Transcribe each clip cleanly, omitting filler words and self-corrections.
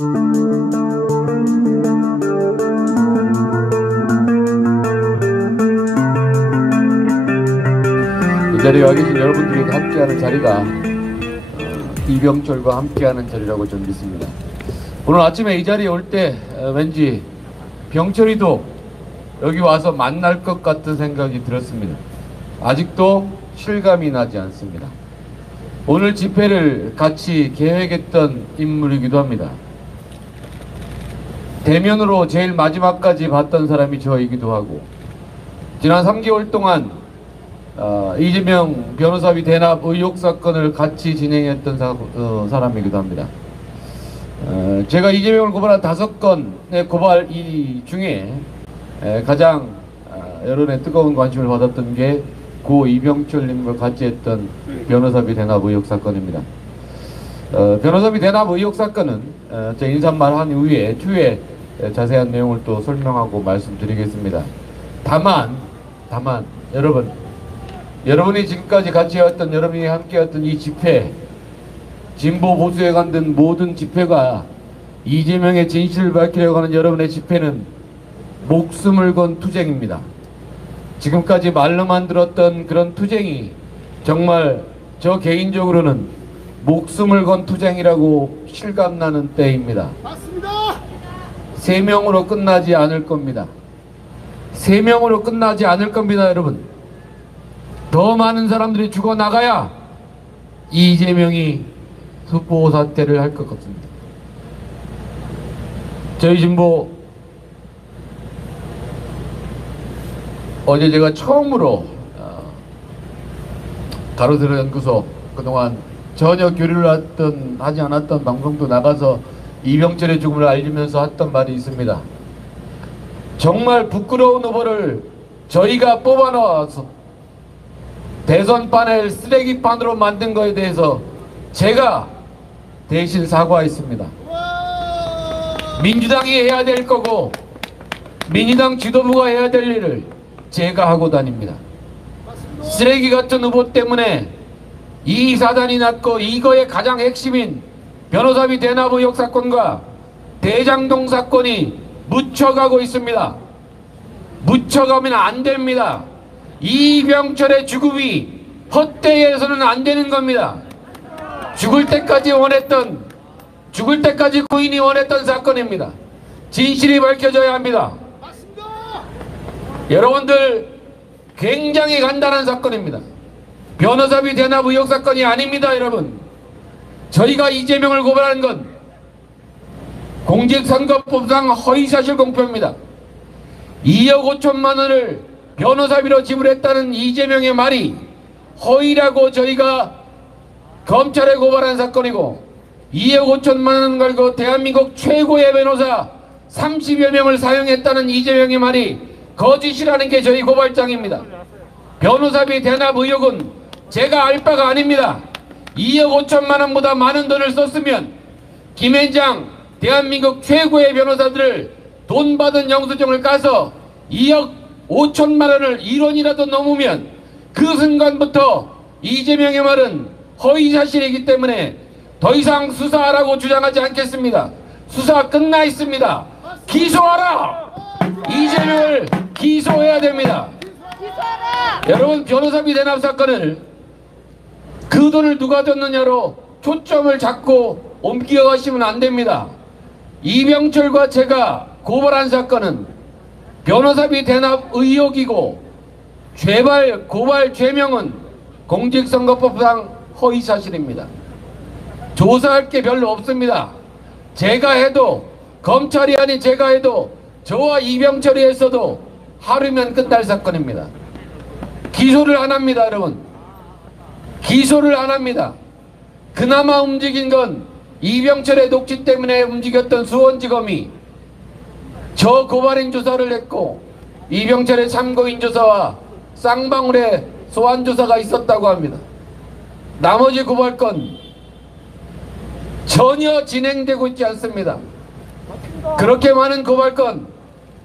이 자리에 와 계신 여러분들이 함께하는 자리가 이병철과 함께하는 자리라고 저는 믿습니다. 오늘 아침에 이 자리에 올 때 왠지 병철이도 여기 와서 만날 것 같은 생각이 들었습니다. 아직도 실감이 나지 않습니다. 오늘 집회를 같이 계획했던 인물이기도 합니다. 대면으로 제일 마지막까지 봤던 사람이 저이기도 하고, 지난 3개월 동안 이재명 변호사비 대납 의혹 사건을 같이 진행했던 사람이기도 합니다. 제가 이재명을 고발한 5건의 고발 중에 가장 여론의 뜨거운 관심을 받았던 게 고 이병철님과 같이 했던 변호사비 대납 의혹 사건입니다. 변호사비 대납 의혹 사건은 제 인사말 한 이후에 추후에 자세한 내용을 또 설명하고 말씀드리겠습니다. 다만 여러분이 지금까지 같이 해왔던, 여러분이 함께 했던 이 집회, 진보 보수에 관된 모든 집회가 이재명의 진실을 밝히려고 하는 여러분의 집회는 목숨을 건 투쟁입니다. 지금까지 말로만 들었던 그런 투쟁이 정말 저 개인적으로는 목숨을 건 투쟁이라고 실감나는 때입니다. 맞습니다. 3명으로 끝나지 않을 겁니다. 3명으로 끝나지 않을 겁니다, 여러분. 더 많은 사람들이 죽어나가야 이재명이 후보 사퇴를 할 것 같습니다. 저희 진보 어제 제가 처음으로 가로세로 연구소, 그동안 전혀 교류를 하지 않았던 방송도 나가서 이병철의 죽음을 알리면서 했던 말이 있습니다. 정말 부끄러운 후보를 저희가 뽑아넣어서 대선판을 쓰레기판으로 만든 것에 대해서 제가 대신 사과했습니다. 민주당이 해야 될 거고 민주당 지도부가 해야 될 일을 제가 하고 다닙니다. 쓰레기 같은 후보 때문에 이 사단이 났고, 이거의 가장 핵심인 변호사비 대납 의혹 사건과 대장동 사건이 묻혀가고 있습니다. 묻혀가면 안 됩니다. 이병철의 죽음이 헛되어서는 안 되는 겁니다. 죽을 때까지 고인이 원했던 사건입니다. 진실이 밝혀져야 합니다. 여러분들, 굉장히 간단한 사건입니다. 변호사비 대납 의혹 사건이 아닙니다, 여러분. 저희가 이재명을 고발하는 건 공직선거법상 허위사실 공표입니다. 2억 5천만 원을 변호사비로 지불했다는 이재명의 말이 허위라고 저희가 검찰에 고발한 사건이고, 2억 5천만 원 걸고 대한민국 최고의 변호사 30여 명을 사용했다는 이재명의 말이 거짓이라는 게 저희 고발장입니다. 변호사비 대납 의혹은 제가 알 바가 아닙니다. 2억 5천만 원보다 많은 돈을 썼으면 김앤장 대한민국 최고의 변호사들을 돈 받은 영수증을 까서 2억 5천만 원을 1원이라도 넘으면 그 순간부터 이재명의 말은 허위사실이기 때문에 더 이상 수사하라고 주장하지 않겠습니다. 수사 끝나 있습니다. 기소하라! 이재명을 기소해야 됩니다. 여러분, 변호사비 대납 사건을 그 돈을 누가 줬느냐로 초점을 잡고 옮겨가시면 안 됩니다. 이병철과 제가 고발한 사건은 변호사비 대납 의혹이고 고발 죄명은 공직선거법상 허위사실입니다. 조사할 게 별로 없습니다. 제가 해도, 검찰이 아닌 제가 해도, 저와 이병철이 했어도 하루면 끝날 사건입니다. 기소를 안 합니다, 여러분. 기소를 안 합니다. 그나마 움직인 건 이병철의 녹취 때문에 움직였던 수원지검이 저 고발인 조사를 했고, 이병철의 참고인 조사와 쌍방울의 소환 조사가 있었다고 합니다. 나머지 고발건 전혀 진행되고 있지 않습니다. 그렇게 많은 고발건,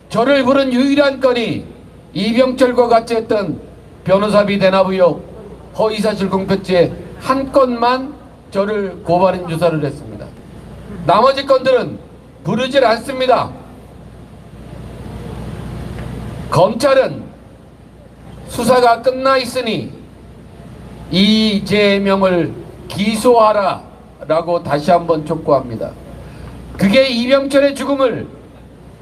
저를 부른 유일한 건이 이병철과 같이 했던 변호사비 대납 의혹 허위사실 공표죄 한 건만 저를 고발인 조사를 했습니다. 나머지 건들은 부르질 않습니다. 검찰은 수사가 끝나 있으니 이재명을 기소하라 라고 다시 한번 촉구합니다. 그게 이병철의 죽음을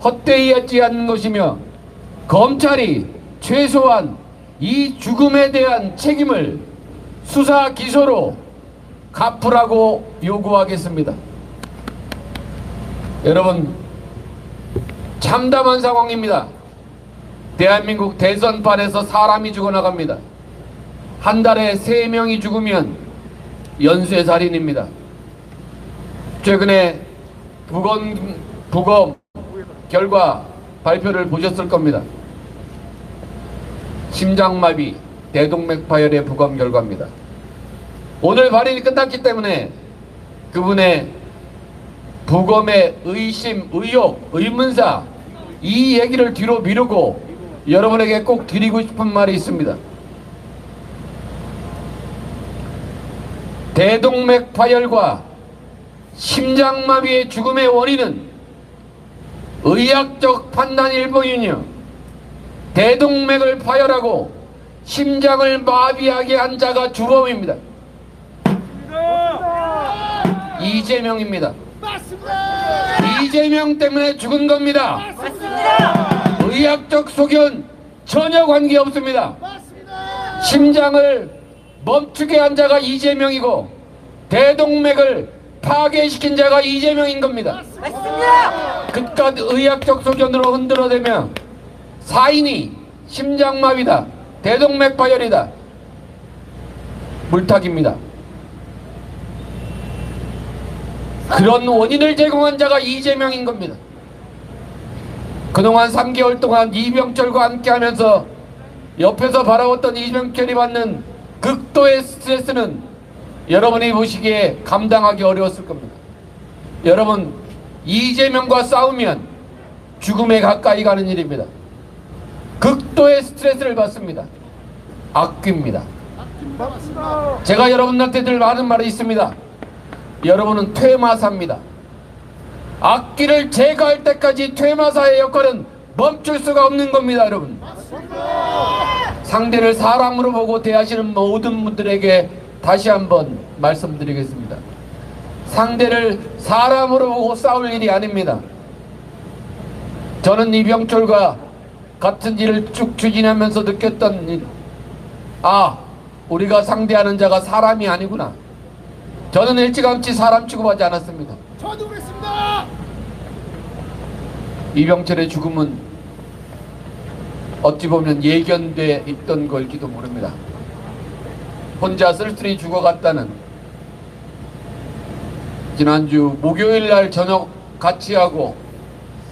헛되이 하지 않는 것이며 검찰이 최소한 이 죽음에 대한 책임을 수사 기소로 갚으라고 요구하겠습니다. 여러분, 참담한 상황입니다. 대한민국 대선판에서 사람이 죽어나갑니다. 한 달에 3명이 죽으면 연쇄살인입니다. 최근에 부검 결과 발표를 보셨을 겁니다. 심장마비, 대동맥 파열의 부검 결과입니다. 오늘 발인이 끝났기 때문에 그분의 부검의 의심, 의혹, 의문사 이 얘기를 뒤로 미루고 여러분에게 꼭 드리고 싶은 말이 있습니다. 대동맥 파열과 심장마비의 죽음의 원인은 의학적 판단일 뿐이며 대동맥을 파열하고 심장을 마비하게 한 자가 주범입니다. 이재명입니다. 이재명 때문에 죽은 겁니다. 의학적 소견 전혀 관계없습니다. 심장을 멈추게 한 자가 이재명이고 대동맥을 파괴시킨 자가 이재명인 겁니다. 그깟 의학적 소견으로 흔들어대며 사인이 심장마비다, 대동맥 파열이다, 물타기입니다. 그런 원인을 제공한 자가 이재명인 겁니다. 그동안 3개월 동안 이병철과 함께하면서 옆에서 바라봤던 이병철이 받는 극도의 스트레스는 여러분이 보시기에 감당하기 어려웠을 겁니다. 여러분, 이재명과 싸우면 죽음에 가까이 가는 일입니다. 극도의 스트레스를 받습니다. 악귀입니다. 제가 여러분한테 늘 하는 말이 있습니다. 여러분은 퇴마사입니다. 악귀를 제거할 때까지 퇴마사의 역할은 멈출 수가 없는 겁니다. 여러분, 상대를 사람으로 보고 대하시는 모든 분들에게 다시 한번 말씀드리겠습니다. 상대를 사람으로 보고 싸울 일이 아닙니다. 저는 이병철과 같은 일을 쭉 추진하면서 느꼈던 일, 우리가 상대하는 자가 사람이 아니구나. 저는 일찌감치 사람 취급하지 않았습니다. 저도 그랬습니다. 이병철의 죽음은 어찌 보면 예견돼 있던 걸지도 모릅니다. 혼자 쓸쓸히 죽어갔다는, 지난주 목요일날 저녁 같이 하고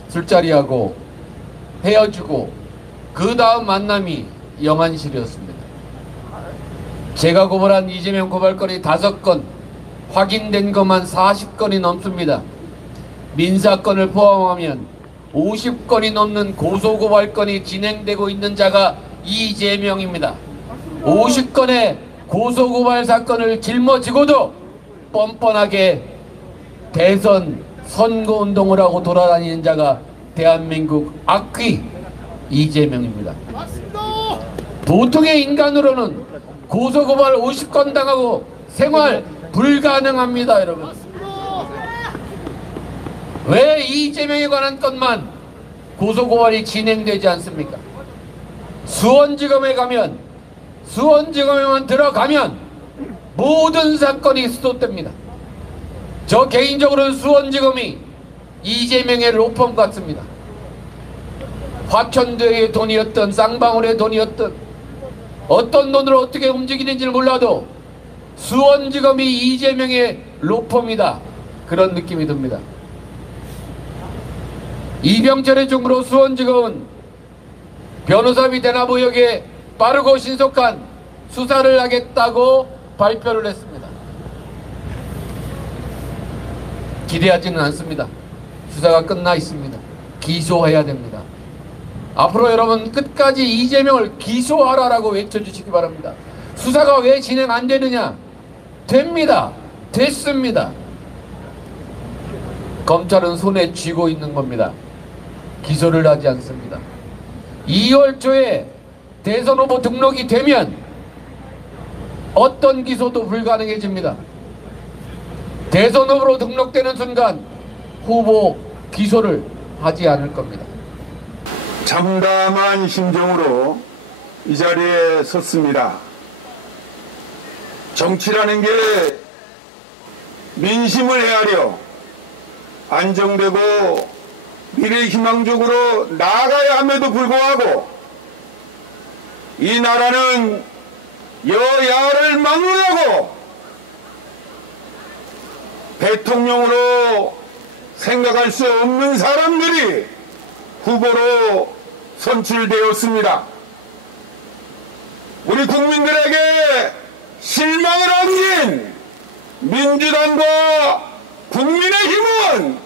술자리하고 헤어지고 그 다음 만남이 영안실이었습니다. 제가 고발한 이재명 고발건이 5건, 확인된 것만 40건이 넘습니다. 민사건을 포함하면 50건이 넘는 고소고발건이 진행되고 있는 자가 이재명입니다. 50건의 고소고발 사건을 짊어지고도 뻔뻔하게 대선 선거운동을 하고 돌아다니는 자가 대한민국 악귀 이재명입니다. 보통의 인간으로는 고소고발 50건 당하고 생활 불가능합니다. 여러분, 왜 이재명에 관한 건만 고소고발이 진행되지 않습니까? 수원지검에 가면, 수원지검에만 들어가면 모든 사건이 수도됩니다. 저 개인적으로는 수원지검이 이재명의 로펌 같습니다. 화천대의 돈이었던, 쌍방울의 돈이었던, 어떤 돈으로 어떻게 움직이는지를 몰라도 수원지검이 이재명의 로펌이다, 그런 느낌이 듭니다. 이병철의 죽음으로 수원지검은 변호사비 대나무역에 빠르고 신속한 수사를 하겠다고 발표를 했습니다. 기대하지는 않습니다. 수사가 끝나 있습니다. 기소해야 됩니다. 앞으로 여러분 끝까지 이재명을 기소하라라고 외쳐주시기 바랍니다. 수사가 왜 진행 안 되느냐? 됩니다. 됐습니다. 검찰은 손에 쥐고 있는 겁니다. 기소를 하지 않습니다. 2월 초에 대선 후보 등록이 되면 어떤 기소도 불가능해집니다. 대선 후보로 등록되는 순간 후보 기소를 하지 않을 겁니다. 참담한 심정으로 이 자리에 섰습니다. 정치라는 게 민심을 헤아려 안정되고 미래희망적으로 나아가야 함에도 불구하고 이 나라는 여야를 막론하고 대통령으로 생각할 수 없는 사람들이 후보로 선출되었습니다. 우리 국민들에게 실망을 안긴 민주당과 국민의힘은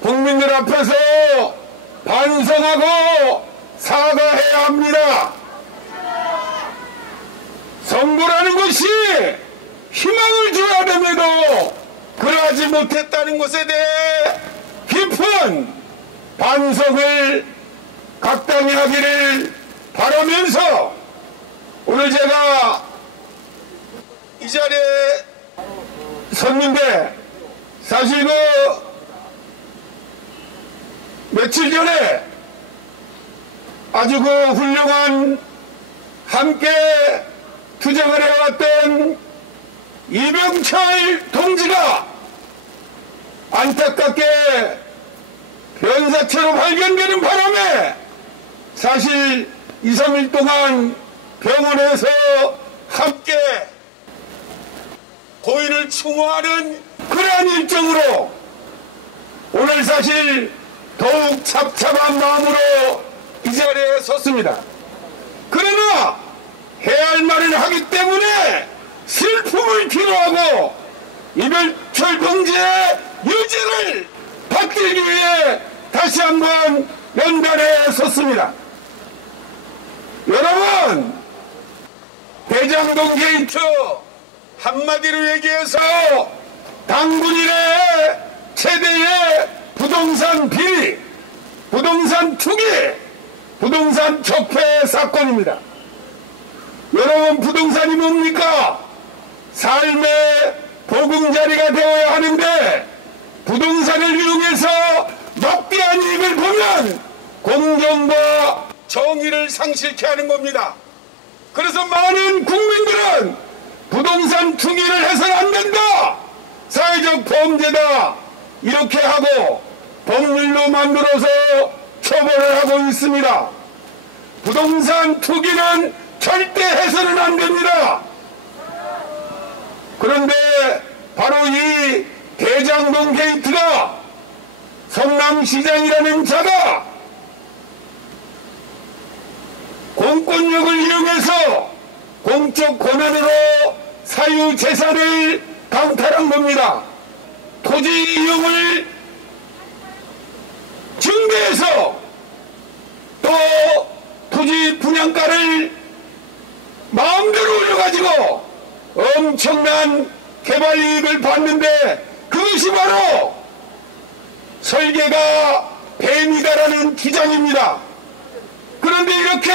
국민들 앞에서 반성하고 사과해야 합니다. 선거라는 것이 희망을 줘야 됨에도 그러하지 못했다는 것에 대해 깊은 반성을 각당히 하기를 바라면서 오늘 제가 이 자리에 섰는데 사실 며칠 전에 아주 훌륭한 함께 투쟁을 해왔던 이병철 동지가 안타깝게 변사체로 발견되는 바람에 사실 2, 3일 동안 병원에서 함께 고인을 추모하는 그러한 일정으로 오늘 사실 더욱 착잡한 마음으로 이 자리에 섰습니다. 그러나 해야 할 말을 하기 때문에 슬픔을 필요하고 이병철 동지의 유지를 받들기 위해 다시 한번 연단에 섰습니다. 여러분, 대장동 게이트 한마디로 얘기해서 당군일의 최대의 부동산 비리, 부동산 투기, 부동산 적폐 사건입니다. 여러분, 부동산이 뭡니까? 삶의 보금자리가 되어야 하는데 부동산을 이용해서 막대한 이익을 보면 공정과 정의를 상실케 하는 겁니다. 그래서 많은 국민들은 부동산 투기를 해서는 안 된다, 사회적 범죄다, 이렇게 하고 법률로 만들어서 처벌을 하고 있습니다. 부동산 투기는 절대 해서는 안 됩니다. 그런데 바로 이 대장동 게이트가 성남시장이라는 자가 공권력을 이용해서 공적 권한으로 사유재산을 강탈한 겁니다. 토지 이용을 증대해서 또 토지 분양가를 마음대로 올려가지고 엄청난 개발 이익을 받는데 그것이 바로 설계가 뱀이다라는 기장입니다. 그런데 이렇게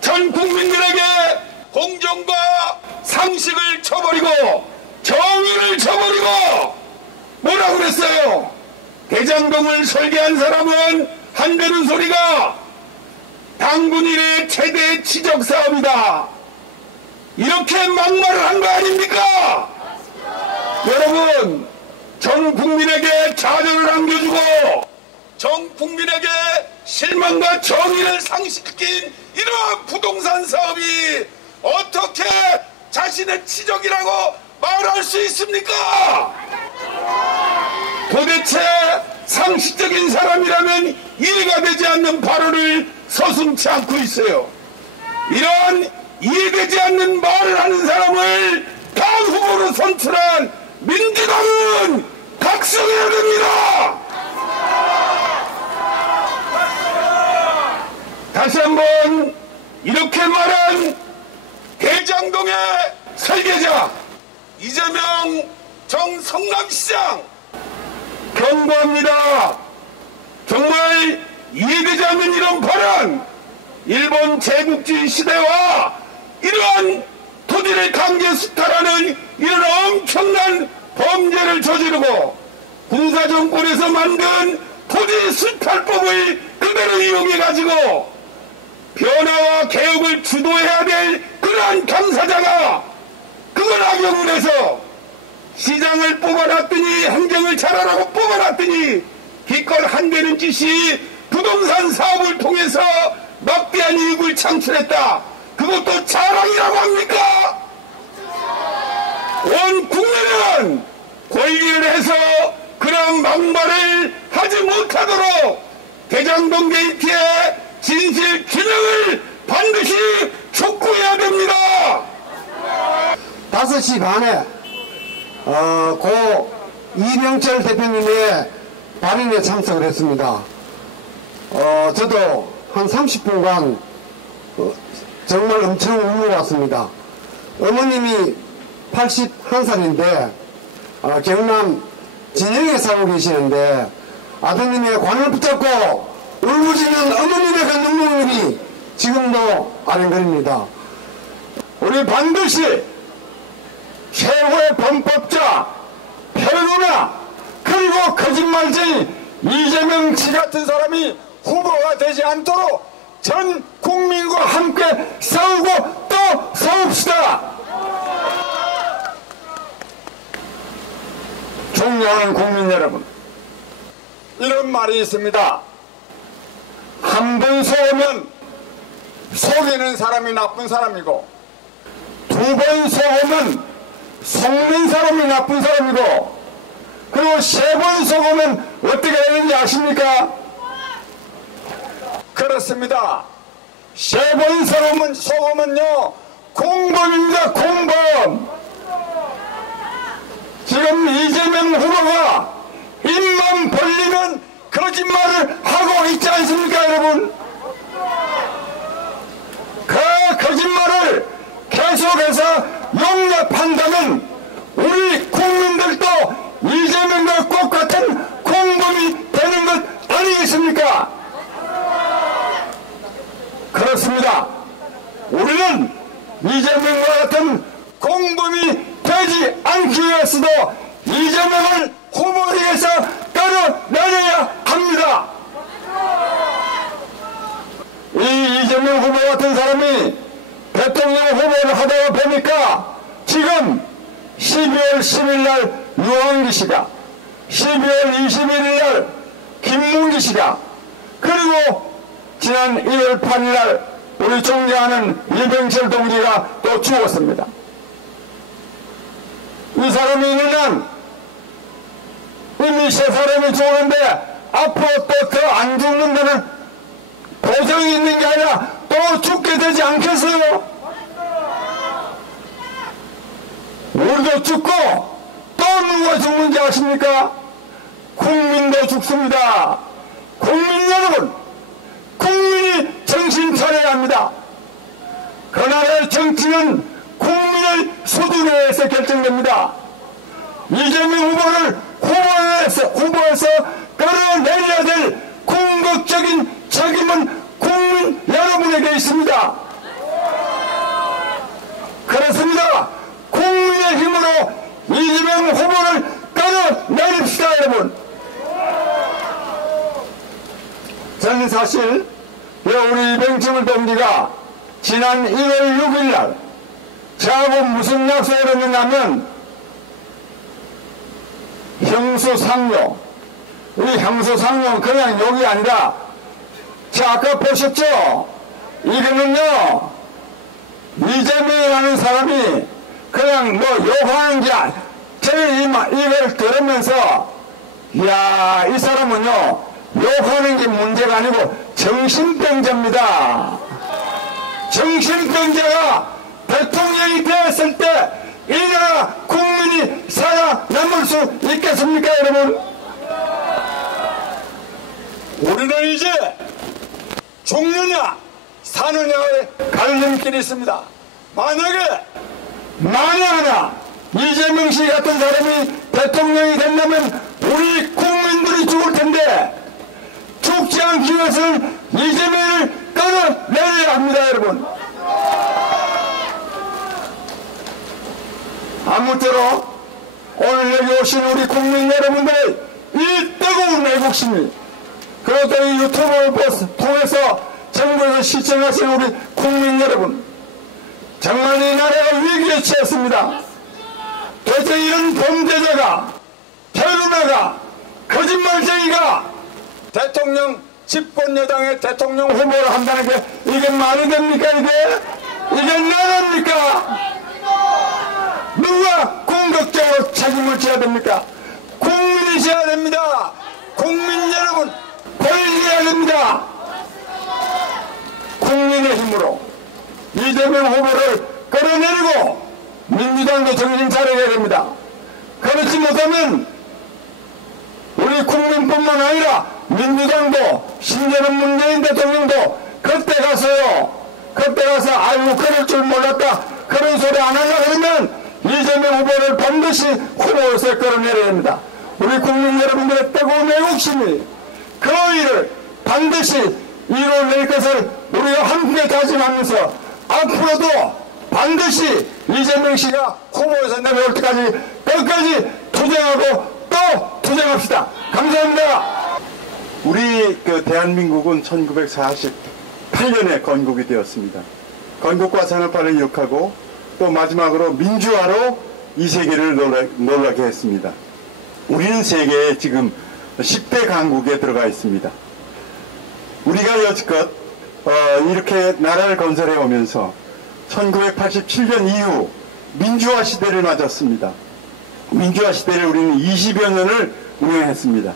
전 국민들에게 공정과 상식을 쳐버리고 정의를 쳐버리고 뭐라 그랬어요? 대장동을 설계한 사람은 한다는 소리가 당군일의 최대 치적 사업이다, 이렇게 막말을 한 거 아닙니까? 여러분, 전 국민에게 자녀를 안겨주고 전 국민에게 실망과 정의를 상실시킨 이러한 부동산 사업이 어떻게 자신의 치적이라고 말할 수 있습니까? 도대체 상식적인 사람이라면 이해가 되지 않는 발언을 서슴지 않고 있어요. 이런 이해되지 않는 말을 하는 사람을 당 후보로 선출한 민주당은 각성해야 됩니다. 다시 한번 이렇게 말한 대장동의 설계자 이재명 정 성남시장, 경고합니다. 정말 이해되지 않는 이런 발언, 일본 제국주의 시대와 이러한 토지를 강제 수탈하는 이런 엄청난 범죄를 저지르고 군사정권에서 만든 토지 수탈법을 그대로 이용해가지고 변화와 개혁을 주도해야 될 그러한 당사자가 그걸 악용을 해서 시장을 뽑아놨더니 행정을 잘하라고 뽑아놨더니 기껏 한대는 짓이 부동산 사업을 통해서 막대한 이익을 창출했다. 그것도 자랑이라고 합니까? 온 국민은 권리를 해서 그런 막말을 하지 못하도록 대장동 게이트의 진실 규명을 반드시 촉구해야 됩니다. 5시 반에 고 이병철 대표님의 발언에 참석을 했습니다. 저도 한 30분간 정말 엄청 울어왔습니다. 어머님이 81살인데 경남 진영에 살고 계시는데 아드님의 관을 붙잡고 울부짖는 어머님의 그 눈물이 지금도 아른거립니다. 우리 반드시 최고의 범법자 혈누나 그리고 거짓말쟁이 이재명 씨 같은 사람이 후보가 되지 않도록 전 국민과 함께 싸우고 또 싸웁시다. 존경하는 국민 여러분, 이런 말이 있습니다. 한 번 속으면 속이는 사람이 나쁜 사람이고, 2번 속으면 속는 사람이 나쁜 사람이고, 그리고 3번 속으면 어떻게 되는지 아십니까? 그렇습니다. 3번 속으면요 공범입니다. 공범. 지금 이재명 후보가 입만 벌리면 거짓말을 하고 있지 않습니까, 여러분? 그 거짓말을 계속해서 용납한다면 우리 국민들도 이재명과 똑같은 공범이 되는 것 아니겠습니까? 그렇습니다. 우리는 이재명과 같은 공범이 되지 않기 위해서도 이재명을 후보에서 끌어내려야 합니다. 이 이재명 후보 같은 사람이 대통령 후보를 하다가 보니까 지금 12월 10일 날 유한기 씨가, 12월 21일 날 김문기 씨가, 그리고 지난 1월 8일 날 우리 존경하는 이병철 동지가 또 죽었습니다. 이 사람이 있는 한 이미 3사람이 죽었는데 앞으로 또 더 안 죽는 데는 보장이 있는 게 아니라 또 죽게 되지 않겠어요? 우리도 죽고 또 누가 죽는지 아십니까? 국민도 죽습니다. 국민 여러분, 국민이 정신 차려야 합니다. 그 나라의 정치는 국민의 소득에 의해서 결정됩니다. 이재명 후보를 후보에서 끌어내려야 될 궁극적인 책임은 국민 여러분에게 있습니다. 그렇습니다. 국민의 힘으로 이재명 후보를 끌어내립시다, 여러분. 저는 사실 우리 이병철 동지가 지난 1월 6일 날 저하고 무슨 약속을 했느냐면 형수상용, 이 형수상용 그냥 욕이 아니라 자 아까 보셨죠? 이거는요 이재명이라는 사람이 그냥 뭐 욕하는 게 아니라 저는 이걸 들으면서 이야 이 사람은요 욕하는 게 문제가 아니고 정신병자입니다. 정신병자가 대통령이 되었을 때 이 나라 국민이 살아남을 수 있겠습니까, 여러분? 우리는 이제 죽느냐 사느냐의 갈림길이 있습니다. 만약에 이재명 씨 같은 사람이 대통령이 된다면 우리 국민들 모습인데 죽지 않기 위해서는 이재명을 끌어내려야 합니다, 여러분. 아무쪼록 오늘 여기 오신 우리 국민 여러분들 이 뜨거운 애국심이, 그리고 또 이 유튜브를 통해서 정부에서 시청하신 우리 국민 여러분, 정말 이 나라가 위기에 처했습니다. 도대체 이런 범죄자가, 테러나가, 거짓말쟁이가 대통령, 집권 여당의 대통령 후보를 한다는 게 이게 말이 됩니까? 이게 나라입니까? 누가 궁극적으로 책임을 져야 됩니까? 국민이 져야 됩니다. 국민 여러분 권리해야 됩니다. 국민의 힘으로 이재명 후보를 끌어내리고 민주당도 정신 차려야 됩니다. 그렇지 못하면 우리 국민뿐만 아니라 민주당도, 심지어는 문재인 대통령도 그때 가서 아이고 그럴 줄 몰랐다 그런 소리 안 하려고 그러면 이재명 후보를 반드시 후보에서 끌어내려야 합니다. 우리 국민 여러분들의 뜨거운 애국심이 그 일을 반드시 이뤄낼 것을 우리가 함께 다짐하면서 앞으로도 반드시 이재명 씨가 후보에서 내려올 때까지 끝까지 투쟁하고 또 투쟁합시다. 감사합니다. 우리 대한민국은 1948년에 건국이 되었습니다. 건국과 산업화를 이룩하고 또 마지막으로 민주화로 이 세계를 놀라게 했습니다. 우리는 세계에 지금 10대 강국에 들어가 있습니다. 우리가 여지껏 이렇게 나라를 건설해 오면서 1987년 이후 민주화 시대를 맞았습니다. 민주화 시대를 우리는 20여 년을 운영했습니다.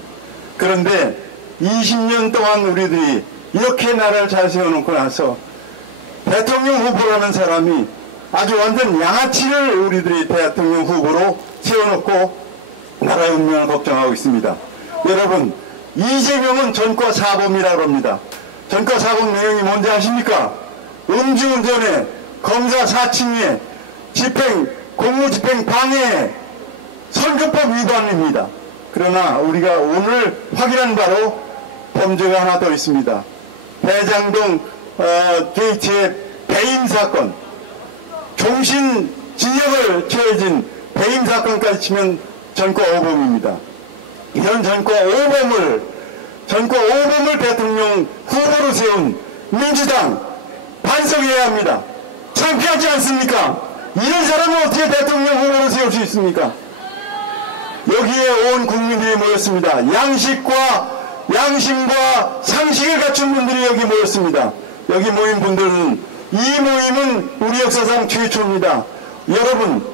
그런데 20년 동안 우리들이 이렇게 나라를 잘 세워놓고 나서 대통령 후보라는 사람이 아주 완전 양아치를 우리들이 대통령 후보로 세워놓고 나라의 운명을 걱정하고 있습니다. 여러분, 이재명은 전과 사범이라고 합니다. 전과 사범 내용이 뭔지 아십니까? 음주운전에, 검사 사칭에, 공무집행 방해에, 선거법 위반입니다. 그러나 우리가 오늘 확인한 바로 범죄가 하나 더 있습니다. 대장동 게이트의 배임 사건, 종신징역을 처해진 배임 사건까지 치면 전과 5범입니다. 이런 전과 5범을 대통령 후보로 세운 민주당 반성해야 합니다. 창피하지 않습니까? 이런 사람을 어떻게 대통령 후보로 세울 수 있습니까? 여기에 온 국민들이 모였습니다. 양심과 상식을 갖춘 분들이 여기 모였습니다. 여기 모인 분들은, 이 모임은 우리 역사상 최초입니다. 여러분,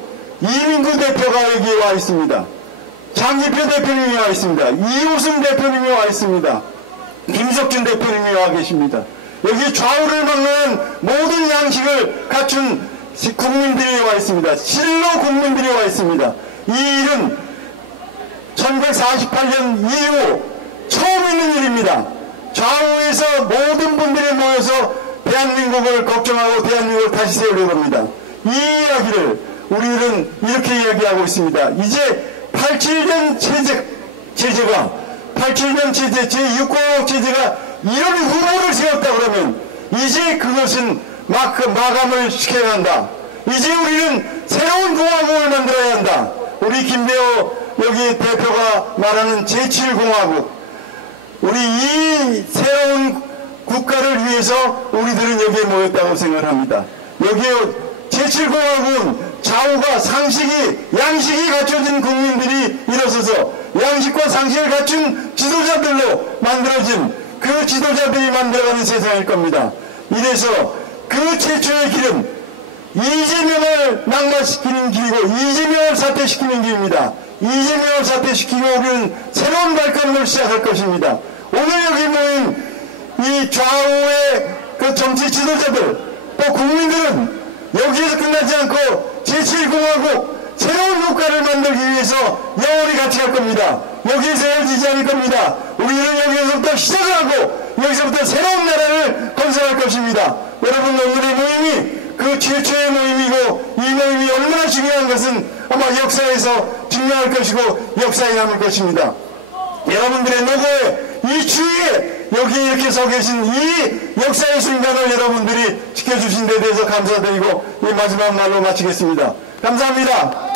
이민구 대표가 여기 와 있습니다. 장기표 대표님이 와 있습니다. 이우승 대표님이 와 있습니다. 김석준 대표님이 와 계십니다. 여기 좌우를 막는 모든 양식을 갖춘 국민들이 와 있습니다. 실로 국민들이 와 있습니다. 이 일은 1948년 이후 처음 있는 일입니다. 좌우에서 모든 분들이 모여서 대한민국을 걱정하고 대한민국을 다시 세우려고 합니다. 이 이야기를 우리들은 이렇게 이야기하고 있습니다. 이제 87년 제재가, 87년 제재, 제6공화국 제재가 이런 후보를 세웠다 그러면 이제 그것은 마감을 시켜야 한다. 이제 우리는 새로운 공화국을 만들어야 한다. 우리 김대호 여기 대표가 말하는 제7공화국, 우리 이 새로운 국가를 위해서 우리들은 여기에 모였다고 생각합니다. 여기에 제7공화국은 좌우가 양식이 갖춰진 국민들이 일어서서 양식과 상식을 갖춘 지도자들로 만들어진 그 지도자들이 만들어가는 세상일 겁니다. 이래서 그 최초의 길은 이재명을 낙마시키는 길이고 이재명을 사퇴시키는 길입니다. 이재명을 사퇴시키고 우리는 새로운 발걸음을 시작할 것입니다. 오늘 여기 모인 이 좌우의 그 정치 지도자들 또 국민들은 여기에서 끝나지 않고 제7공화국 새로운 국가를 만들기 위해서 영원히 같이 갈 겁니다. 여기에서 헤어지지 않을 겁니다. 우리는 여기에서부터 시작을 하고 여기서부터 새로운 나라를 건설할 것입니다. 여러분, 오늘의 모임이 그 최초의 모임이고 이 모임이 얼마나 중요한 것은 아마 역사에서 증명할 것이고 역사에 남을 것입니다. 여러분들의 노고에 이 주위에 여기 이렇게 서 계신 이 역사의 순간을 여러분들이 지켜주신 데 대해서 감사드리고 이 마지막 말로 마치겠습니다. 감사합니다.